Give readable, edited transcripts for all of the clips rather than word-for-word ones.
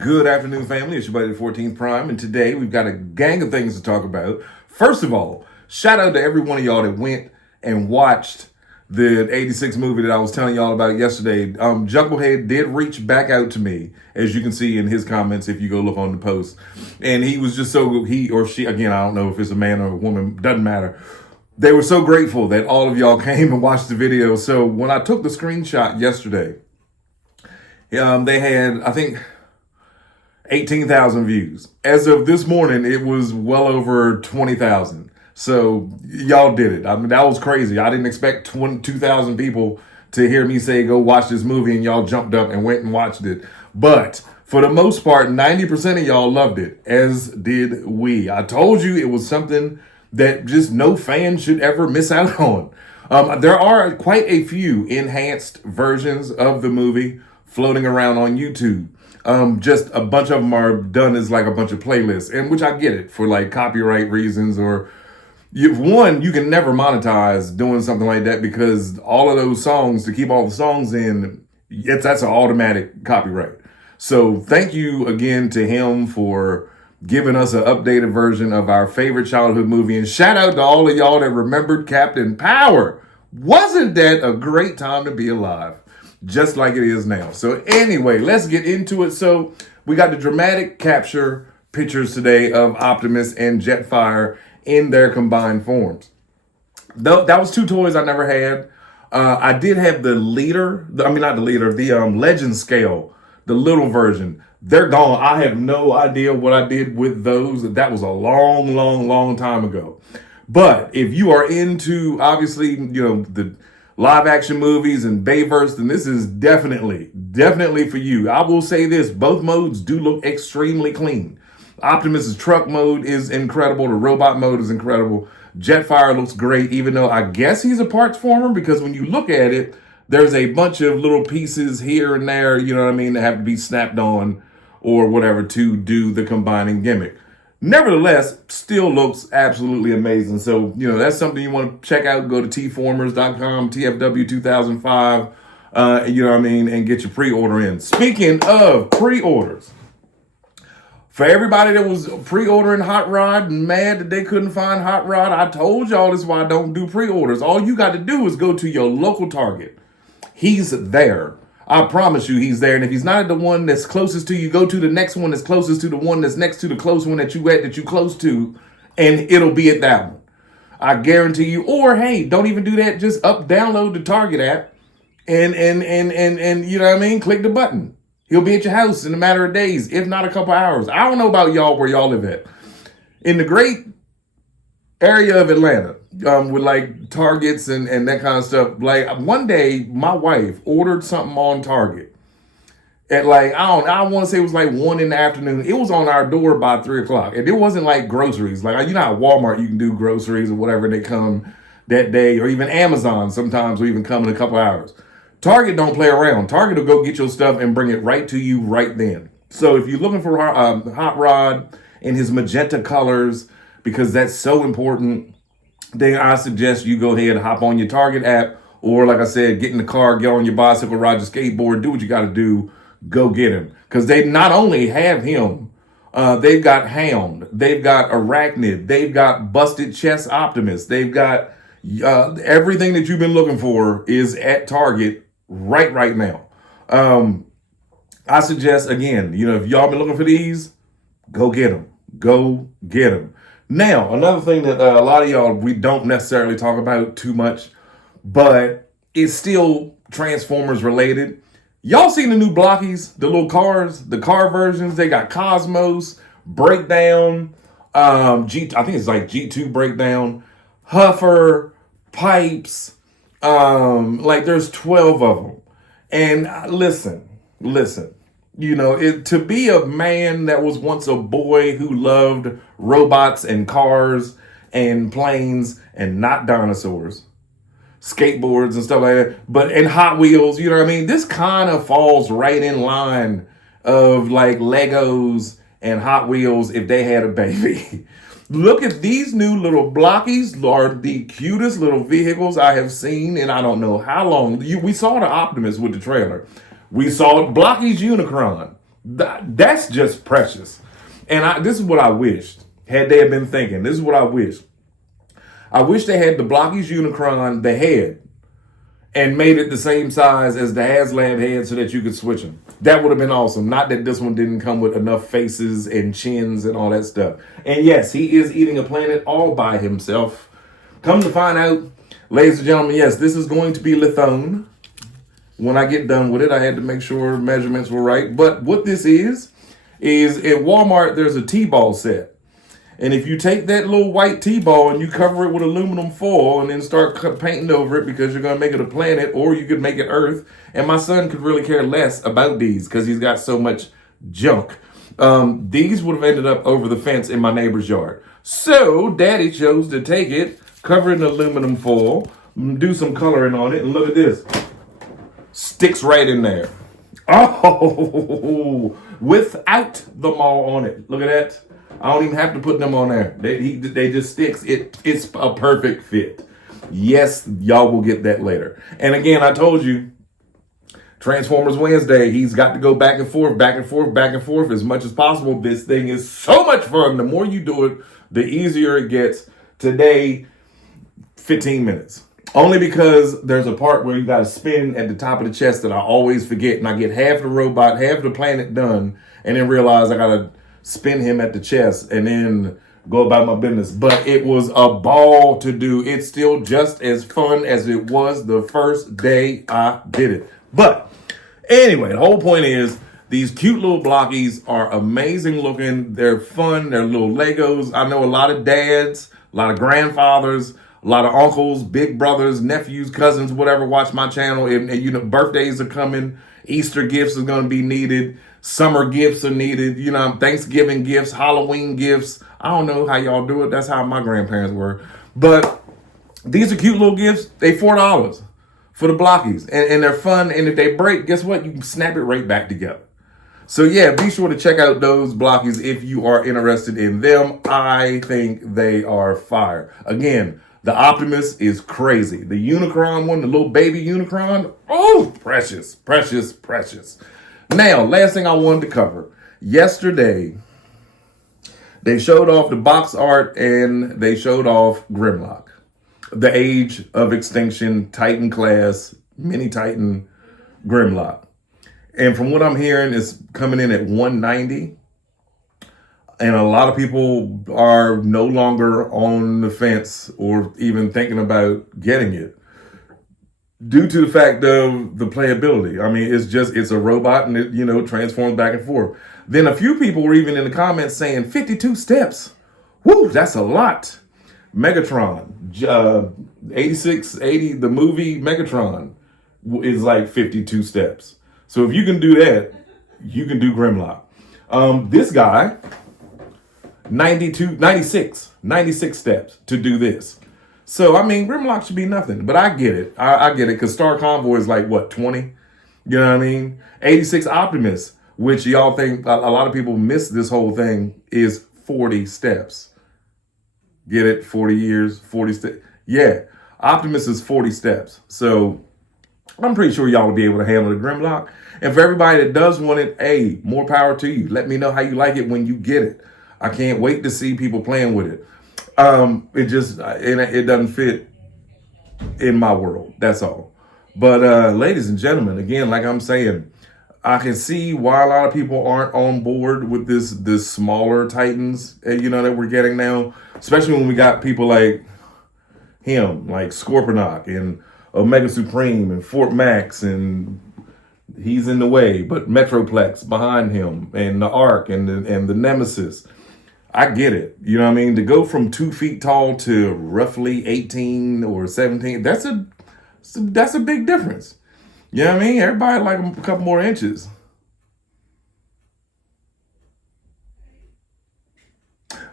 Good afternoon, family. It's your buddy, the 14th Prime, and today we've got a gang of things to talk about. First of all, shout out to every one of y'all that went and watched the 86 movie that I was telling y'all about yesterday. Jugglehead did reach back out to me, as you can see in his comments if you go look on the post. And he was just so, he or she, again, I don't know if it's a man or a woman, doesn't matter. They were so grateful that all of y'all came and watched the video. So when I took the screenshot yesterday, they had, I think, 18,000 views. As of this morning, it was well over 20,000. So y'all did it. I mean, that was crazy. I didn't expect 2,000 people to hear me say, go watch this movie, and y'all jumped up and went and watched it. But for the most part, 90% of y'all loved it, as did we. I told you it was something that just no fan should ever miss out on. There are quite a few enhanced versions of the movie floating around on YouTube. Just a bunch of them are done as like a bunch of playlists, and which I get it for like copyright reasons, or you can never monetize doing something like that because all of those songs, to keep all the songs in, that's an automatic copyright. So thank you again to him for giving us an updated version of our favorite childhood movie, and shout out to all of y'all that remembered Captain Power. Wasn't that a great time to be alive? Just like it is now. So anyway, let's get into it. So we got the dramatic capture pictures today of Optimus and Jetfire in their combined forms. That was two toys I never had. I did have the legend scale, the little version. They're gone. I have no idea what I did with those. That was a long time ago. But if you are into, obviously, the live action movies and Bayverse, then this is definitely for you. I will say this, both modes do look extremely clean. Optimus's truck mode is incredible. The robot mode is incredible. Jetfire looks great, even though I guess he's a parts former, because when you look at it, there's a bunch of little pieces here and there, that have to be snapped on or whatever to do the combining gimmick. Nevertheless, still looks absolutely amazing. So, that's something you want to check out. Go to tformers.com, TFW 2005, and get your pre-order in. Speaking of pre-orders, for everybody that was pre-ordering Hot Rod and mad that they couldn't find Hot Rod, I told y'all this is why I don't do pre-orders. All you got to do is go to your local Target. He's there. I promise you he's there. And if he's not at the one that's closest to you, go to the next one that's closest to the one that's next to the close one that you close to, and it'll be at that one. I guarantee you. Or hey, don't even do that. Just download the Target app and click the button. He'll be at your house in a matter of days, if not a couple hours. I don't know about y'all where y'all live at. In the great area of Atlanta, with like Targets and that kind of stuff. Like one day, my wife ordered something on Target at I want to say it was like 1 PM. It was on our door by 3:00, and it wasn't like groceries. Like how at Walmart you can do groceries or whatever, they come that day, or even Amazon sometimes will even come in a couple hours. Target don't play around. Target will go get your stuff and bring it right to you right then. So if you're looking for Hot Rod in his magenta colors, because that's so important, then I suggest you go ahead and hop on your Target app, or like I said, get in the car, get on your bicycle, ride your skateboard, do what you got to do, go get him. Because they not only have him, they've got Hound, they've got Arachnid, they've got Busted Chest Optimus, they've got everything that you've been looking for is at Target right now. I suggest, again, if y'all been looking for these, go get them. Go get them. Now, another thing that a lot of y'all, we don't necessarily talk about too much, but it's still Transformers related. Y'all seen the new Blockies, the little cars, the car versions? They got Cosmos, Breakdown, I think it's like G2 Breakdown, Huffer, Pipes, there's 12 of them. And listen, to be a man that was once a boy who loved robots and cars and planes and not dinosaurs, skateboards and stuff like that, and Hot Wheels, this kind of falls right in line of like Legos and Hot Wheels if they had a baby. Look at these new little Blockies, are the cutest little vehicles I have seen in I don't know how long. We saw the Optimus with the trailer. We saw Blockies Unicron. That's just precious. And this is what I wished. Had they have been thinking, this is what I wished. I wish they had the Blockies Unicron, the head, and made it the same size as the HasLab head so that you could switch them. That would have been awesome. Not that this one didn't come with enough faces and chins and all that stuff. And yes, he is eating a planet all by himself. Come to find out, ladies and gentlemen, yes, this is going to be Lithone. When I get done with it, I had to make sure measurements were right. But what this is at Walmart, there's a T-ball set. And if you take that little white T-ball and you cover it with aluminum foil and then start painting over it because you're going to make it a planet, or you could make it Earth. And my son could really care less about these because he's got so much junk. These would have ended up over the fence in my neighbor's yard. So Daddy chose to take it, cover it in aluminum foil, do some coloring on it, and look at this. Sticks right in there. Oh, without the mall on it. Look at that. I don't even have to put them on there. They just sticks. It's a perfect fit. Yes, y'all will get that later. And again, I told you, Transformers Wednesday, he's got to go back and forth, back and forth, back and forth as much as possible. This thing is so much fun. The more you do it, the easier it gets. Today, 15 minutes. Only because there's a part where you got to spin at the top of the chest that I always forget. And I get half the robot, half the planet done, and then realize I got to spin him at the chest and then go about my business. But it was a ball to do. It's still just as fun as it was the first day I did it. But anyway, the whole point is these cute little Blockies are amazing looking. They're fun. They're little Legos. I know a lot of dads, a lot of grandfathers, a lot of uncles, big brothers, nephews, cousins, whatever, watch my channel. And birthdays are coming. Easter gifts are going to be needed. Summer gifts are needed. Thanksgiving gifts, Halloween gifts. I don't know how y'all do it. That's how my grandparents were. But these are cute little gifts. They $4 for the Blockies. And they're fun. And if they break, guess what? You can snap it right back together. So yeah, be sure to check out those Blockies if you are interested in them. I think they are fire. Again, the Optimus is crazy. The Unicron one, the little baby Unicron, oh, precious, precious, precious. Now, last thing I wanted to cover. Yesterday, they showed off the box art and they showed off Grimlock. The Age of Extinction, Titan class, Mini Titan Grimlock. And from what I'm hearing, it's coming in at 190. And a lot of people are no longer on the fence or even thinking about getting it due to the fact of the playability. I mean, it's a robot and it, transforms back and forth. Then a few people were even in the comments saying 52 steps. Woo, that's a lot. Megatron, 8680, the movie Megatron is like 52 steps. So if you can do that, you can do Grimlock. This guy, 96 steps to do this. So, I mean, Grimlock should be nothing, but I get it. I get it because Star Convoy is like, what, 20? You know what I mean? 86 Optimus, which y'all think a lot of people miss this whole thing, is 40 steps. Get it? 40 years, 40 steps. Yeah, Optimus is 40 steps. So, I'm pretty sure y'all will be able to handle the Grimlock. And for everybody that does want it, hey, more power to you. Let me know how you like it when you get it. I can't wait to see people playing with it. It doesn't fit in my world. That's all. But ladies and gentlemen, again, like I'm saying, I can see why a lot of people aren't on board with this smaller Titans, that we're getting now. Especially when we got people like him, like Scorponok and Omega Supreme and Fort Max, and he's in the way, but Metroplex behind him, and the Ark and the Nemesis. I get it. You know what I mean? To go from 2 feet tall to roughly 18 or 17, that's a big difference. You know what I mean? Everybody like a couple more inches.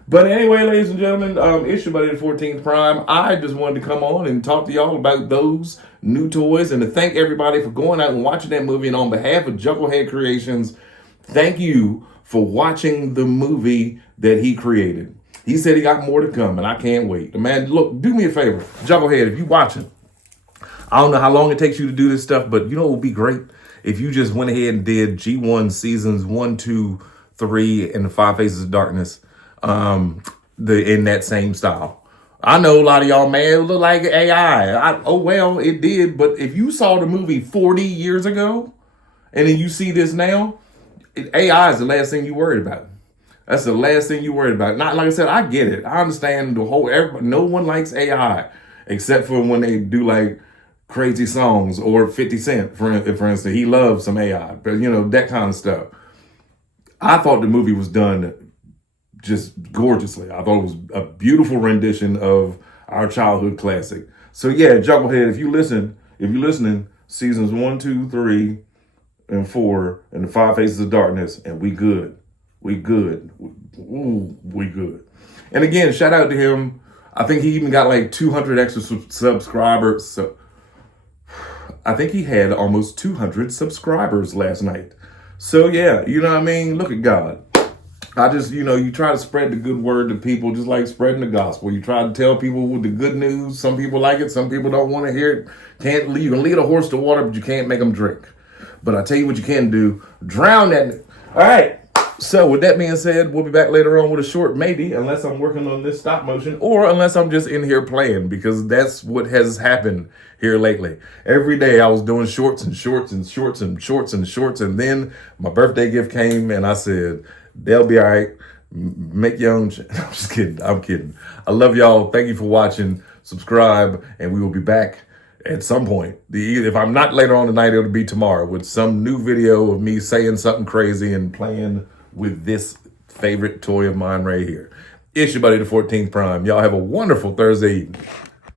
But anyway, ladies and gentlemen, it's your buddy, the 14th Prime. I just wanted to come on and talk to y'all about those new toys and to thank everybody for going out and watching that movie. And on behalf of Jugglehead Creations, thank you for watching the movie that he created. He said he got more to come, and I can't wait. Man, look, do me a favor. Jugglehead, if you watching, I don't know how long it takes you to do this stuff, but it would be great if you just went ahead and did G1 seasons 1, 2, 3, and the Five Faces of Darkness, in that same style. I know a lot of y'all, man, it look like AI. Oh, well, it did. But if you saw the movie 40 years ago, and then you see this now, AI is the last thing you worried about. That's the last thing you worried about. Not, like I said, I get it. I understand the whole, no one likes AI, except for when they do like crazy songs, or 50 Cent, for instance. He loves some AI, but you know, that kind of stuff. I thought the movie was done just gorgeously. I thought it was a beautiful rendition of our childhood classic. So yeah, Jugglehead, if you're listening, seasons 1, 2, 3, and 4, and the Five Faces of Darkness, and we good. We good. We good. And again, shout out to him. I think he even got like 200 extra subscribers. So I think he had almost 200 subscribers last night. So yeah, you know what I mean? Look at God. I just, you try to spread the good word to people, just like spreading the gospel. You try to tell people with the good news. Some people like it. Some people don't want to hear it. You can lead a horse to water, but you can't make them drink. But I tell you what you can do. Drown that. All right. So with that being said, we'll be back later on with a short, maybe, unless I'm working on this stop motion, or unless I'm just in here playing, because that's what has happened here lately. Every day I was doing shorts and shorts and shorts and shorts and shorts, and then my birthday gift came, and I said, they'll be all right. Make your own. I'm just kidding. I'm kidding. I love y'all. Thank you for watching. Subscribe, and we will be back at some point. If I'm not later on tonight, it'll be tomorrow with some new video of me saying something crazy and playing with this favorite toy of mine right here. It's your buddy, the 14th Prime. Y'all have a wonderful Thursday evening.